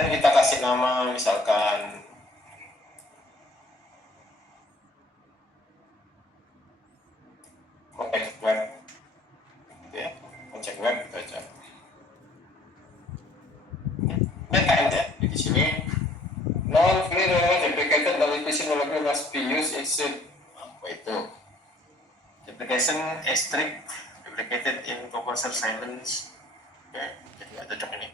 Kemudian kita kasih nama misalkan project web, gitu ya, project web gitu aja. Ini kind ya, di sini non free deprecated application must be used instead apa itu deprecation strict deprecated in composer silence. Oke, jadi nggak cocok ini.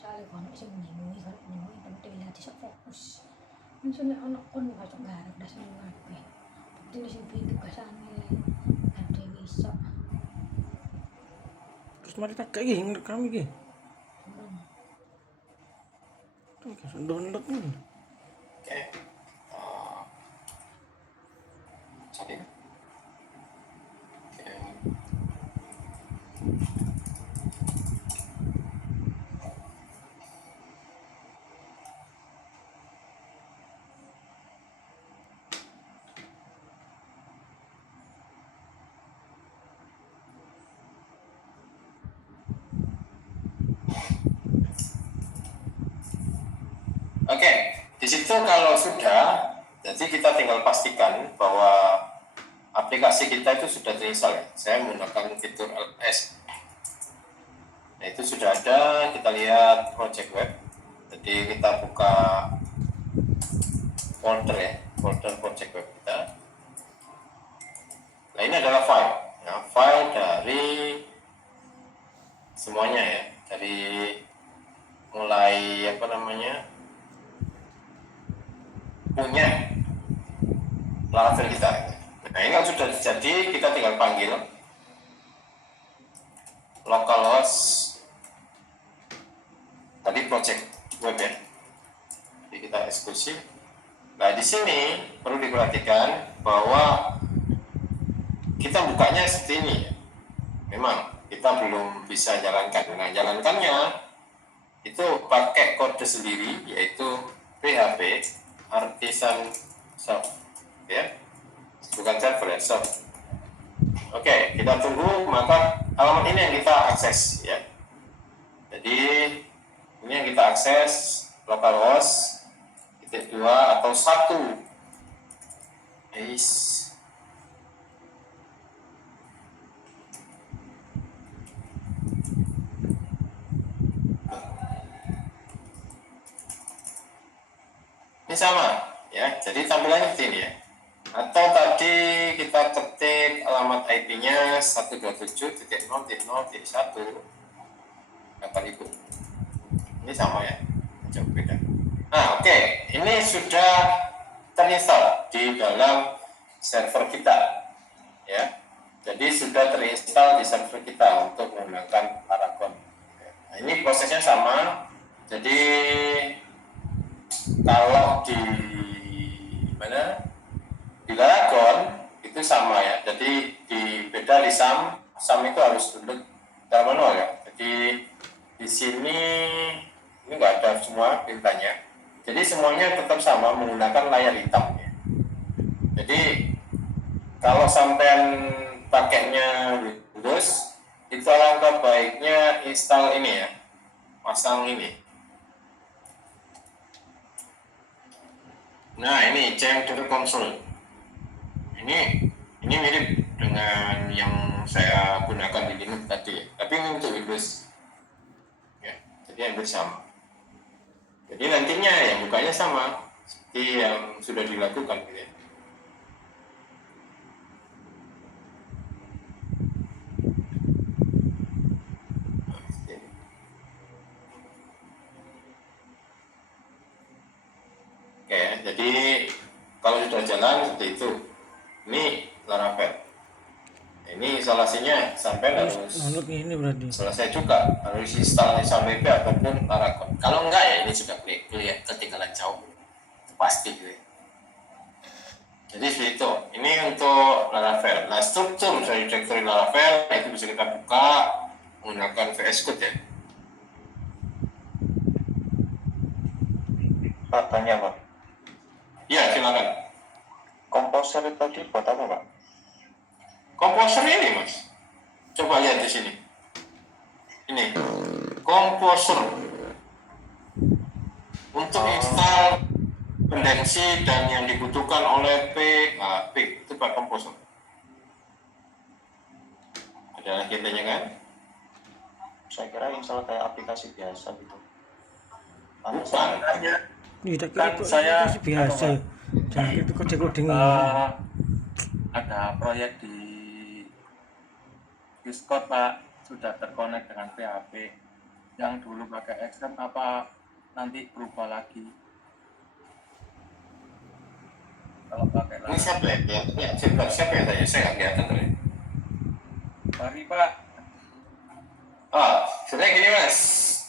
Soalnya kalau sing nyingungi kalau nyingungi penting hati sok fokus. Maksudnya anak kon gak sok garap dasar kabeh. Penting sing pintu kasane ada iso. Terus mari tak kayak gini rekam iki. Tuh kan download nih. Oke. Jadi. Oke. Oke, di situ kalau sudah, jadi kita tinggal pastikan bahwa aplikasi kita itu sudah terinstall ya. Saya menggunakan fitur LS. Nah, itu sudah ada, kita lihat project web. Jadi kita buka folder ya, folder project web kita. Nah, ini adalah file. Nah, file dari semuanya ya, dari mulai apa namanya, punya Laravel kita. Nah, ini kan sudah jadi, kita tinggal panggil localhost tadi project web ya. Jadi kita eksklusif. Nah, di sini perlu diperhatikan bahwa kita bukanya seperti ini ya. Memang kita belum bisa jalankan. Nah, jalankannya itu pakai kode sendiri, yaitu PHP Artisan Soft ya, bukan server ya, soft. Oke, kita tunggu, maka alamat ini yang kita akses ya. Jadi ini yang kita akses, localhost titik 2 atau 1 ini sama ya, jadi tampilannya seperti ini ya. Atau tadi kita ketik alamat IP-nya 127.0.0.1 dapat itu. Ini sama ya, jauh beda. Nah, oke, ini sudah terinstall di dalam server kita ya. Jadi sudah terinstall di server kita untuk menggunakan Paragon. Nah, ini prosesnya sama. Jadi kalau di mana, di Paragon itu sama ya. Jadi beda di SAM itu harus duduk dalam manual ya. Jadi di sini ini nggak ada semua pintanya. Jadi semuanya tetap sama menggunakan layar hitam ya. Jadi kalau sampean pakainya Windows, itu alangkah baiknya install ini ya, pasang ini. Nah, ini Jam Console. Ini mirip dengan yang saya gunakan di Linux tadi ya. Tapi ini untuk Windows. Ya, jadi hampir sama. Jadi nantinya ya bukanya sama seperti yang sudah dilakukan gitu ya. Oke, jadi kalau sudah jalan seperti itu, ini Laravel. Ini instalasinya sampai harus download ini berarti. selesai juga, harus install SAMPP ataupun Laravel. Kalau enggak ya ini sudah ketinggalan jauh, itu pasti gitu. Jadi seperti itu. Ini untuk Laravel. Nah, struktur dari directory Laravel itu bisa kita buka menggunakan VS Code ya. Pak, tanya Pak, Ya, silakan. komposer tadi buat apa Pak? Komposer ini, Mas. Coba lihat di sini. Ini komposer untuk install pendensi dan yang dibutuhkan oleh PHP itu Pak komposer. Ada lagi yang tanya kan? Saya kira install kayak aplikasi biasa gitu. Bukan. Tidak Kan kira kok saya- aplikasi biasa ya. Jangan itu kode-koding. Ada proyek di Discord Pak, sudah terkonek dengan PHP. Yang dulu pakai Excel apa nanti berubah lagi? Kalau pakai Ini siapa ya? Siapa yang tanya? Saya nggak kelihatan tadi. Mari Pak, Sebenarnya gini Mas,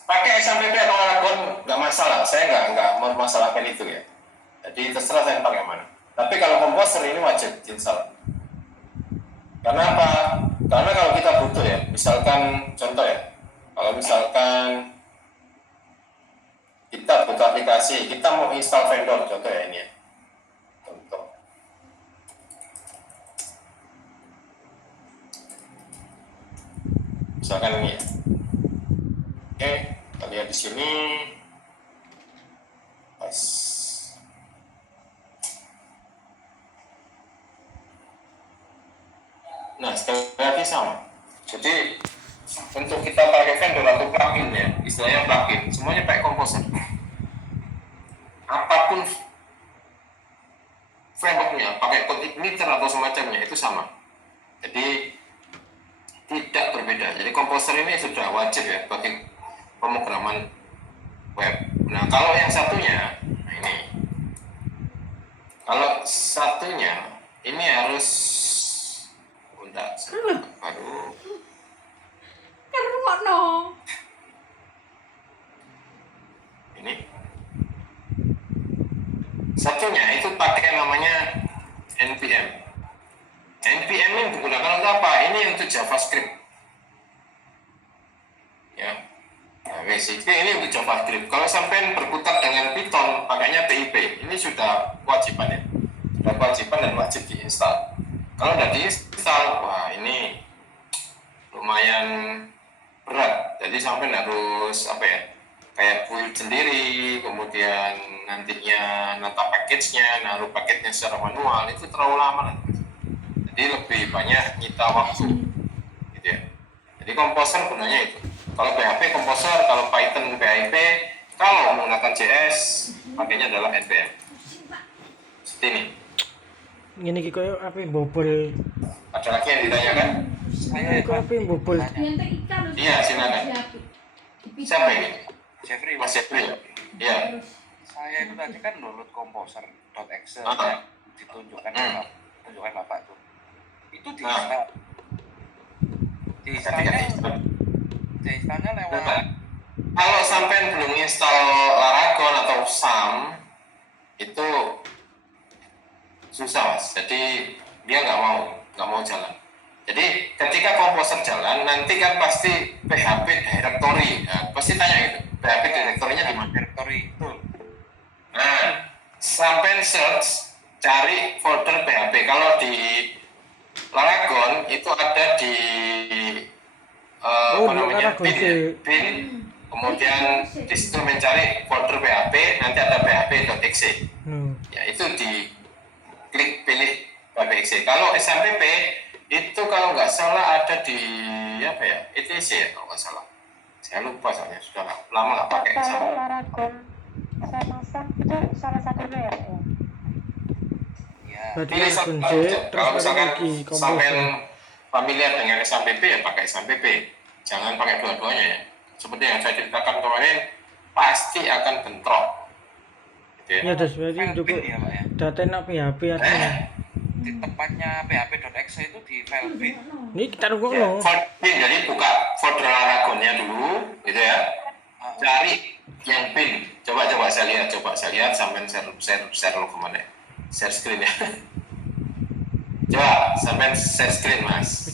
pakai SAMPP atau Laragon nggak masalah. Saya nggak mempermasalahkan itu ya. Jadi terserah saya pakai mana. Tapi kalau komposer ini wajib install. Karena apa? Karena kalau kita butuh ya, misalkan contoh ya, kalau misalkan kita butuh aplikasi, kita mau install vendor, contoh ya ini ya. Contoh. Misalkan ini ya. Oke, kita lihat di sini. Pas. Nah, sekali lagi sama. Jadi untuk kita pakai vendor atau plugin ya, istilahnya plugin, semuanya pakai komposer. Apapun frameworknya, pakai code igniter atau semacamnya itu sama. Jadi tidak berbeda. Jadi komposer ini sudah wajib ya bagi pemrograman web. Nah, kalau yang satunya, nah ini. Kalau satunya ini harus baru Keruak no. ini satunya itu pakai namanya npm. npm ini digunakan untuk apa? Ini untuk JavaScript ya. Nah, basically ini untuk JavaScript. Kalau sampai berkutat dengan Python pakainya PIP. Ini sudah kewajiban ya, sudah kewajiban dan wajib diinstal. Kalau udah diinstal, wah ini lumayan berat. Jadi sampai harus apa ya, kayak build sendiri, kemudian nantinya nata package-nya, naruh paketnya secara manual, itu terlalu lama nanti. Jadi lebih banyak nyita waktu gitu ya. Jadi komposer gunanya itu. Kalau PHP komposer, kalau Python PHP, kalau menggunakan JS pakainya adalah npm. Seperti ini. Ini kayak apa yang bobol. Ada lagi yang ditanyakan? Ini kok apa yang bobol. Iya, silakan. Siapa ini? Jeffrey, Mas Jeffrey. Iya. saya itu tadi kan download komposer.exe Ah. ya, ditunjukkan tunjukkan Bapak tuh. Itu diinstal. Diinstalnya lewat Kalau sampai belum install Laragon atau SAM itu susah Mas. Jadi dia nggak mau jalan. Jadi ketika komposer jalan nanti kan pasti PHP directory, nah, pasti tanya gitu. PHP directory-nya di mana? directory itu. Nah, sampai search cari folder PHP. Kalau di Laragon itu ada di Oh, apa di namanya Laragon bin, ya? sih. Bin, kemudian di situ mencari folder PHP, nanti ada php.exe. Ya itu di klik pilih php.exe. Kalau SAMPP itu kalau nggak salah ada di apa ya, ETC ya kalau nggak salah. Saya lupa soalnya sudah lama nggak pakai Kalau SAMPP. Laragon sama SAM itu salah satunya ya? Ya, Berarti Pilih Laragon satu C, aja. terus Kalau ada misalkan lagi sampai komposer. familiar dengan SAMPP ya pakai SAMPP. Jangan pakai dua-duanya ya. Seperti yang saya ceritakan kemarin, pasti akan bentrok. Oke. Ya das berarti File cukup bin ya Pak ya. data nak PHP admin. Di tempatnya php.exe itu di file bin. Ini kita Ya, rungokno. jadi buka folder akunnya dulu, gitu ya. Cari yang pin. Coba saya lihat sampai share lo kemana? Share screen ya. Coba sampai share screen Mas.